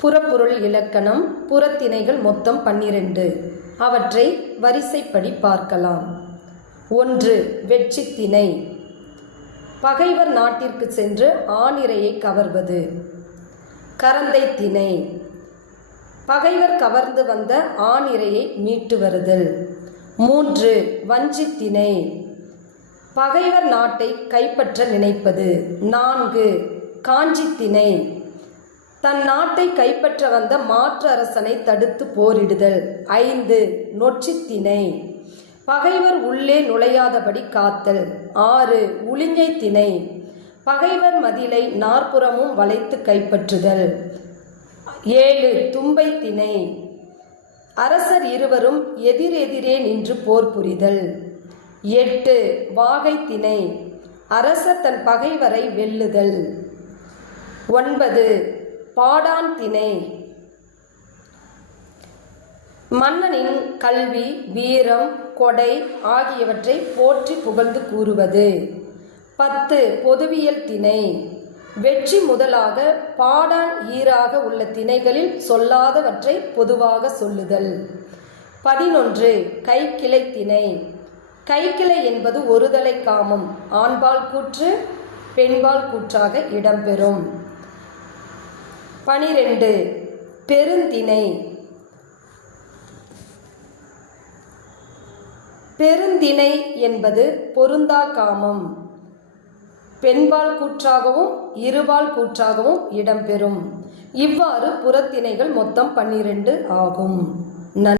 புறப்பொருள் இலக்கணம் புறத்திணைகள் மொத்தம் பன்னிரண்டு. அவற்றை வரிசைப்படி பார்க்கலாம். ஒன்று வெட்சித்திணை. பகைவர் நாட்டிற்கு சென்று ஆணிரையை கவர்வது. கரந்தை திணை பகைவர் கவர்ந்து வந்த ஆணிரையை மீட்டு வருதல் மூன்று வஞ்சித்திணை. பகைவர் நாட்டை கைப்பற்ற நினைப்பது. நான்கு காஞ்சித்திணை. தன் நாட்டை கைப்பற்ற வந்த மாற்று அரசனை தடுத்து போரிடுதல். ஐந்து நொச்சித்திணை பகைவர் உள்ளே நுழையாதபடி காத்தல். ஆறு உளிஞ்சை திணை. பகைவர் மதிலை நாற்புறமும் வளைத்து கைப்பற்றுதல். ஏழு தும்பை திணை. அரசர் இருவரும் எதிரெதிரே நின்று போர் புரிதல். எட்டு வாகை திணை. அரசர் தன் பகைவரை வெல்லுதல். ஒன்பது பாடான் திணை. மன்னனின் கல்வி வீரம் கொடை ஆகியவற்றை போற்றி புகழ்ந்து கூறுவது. பத்து பொதுவியல் திணை. வெற்றி முதலாக பாடான் ஈராக உள்ள திணைகளில் சொல்லாதவற்றை பொதுவாக சொல்லுதல். பதினொன்று கைக்கிளை திணை. கைக்கிளை என்பது ஒருதலை காமம் ஆண்பால் கூற்று பெண்பால் கூற்றாக இடம்பெறும். பனிரெண்டு. பெருந்திணை. பெருந்திணை என்பது பொருந்தா காமம். பெண்பால் கூற்றாகவும் இருபால் கூற்றாகவும் இடம்பெறும். இவ்வாறு புறத்திணைகள் மொத்தம் பன்னிரண்டு ஆகும்.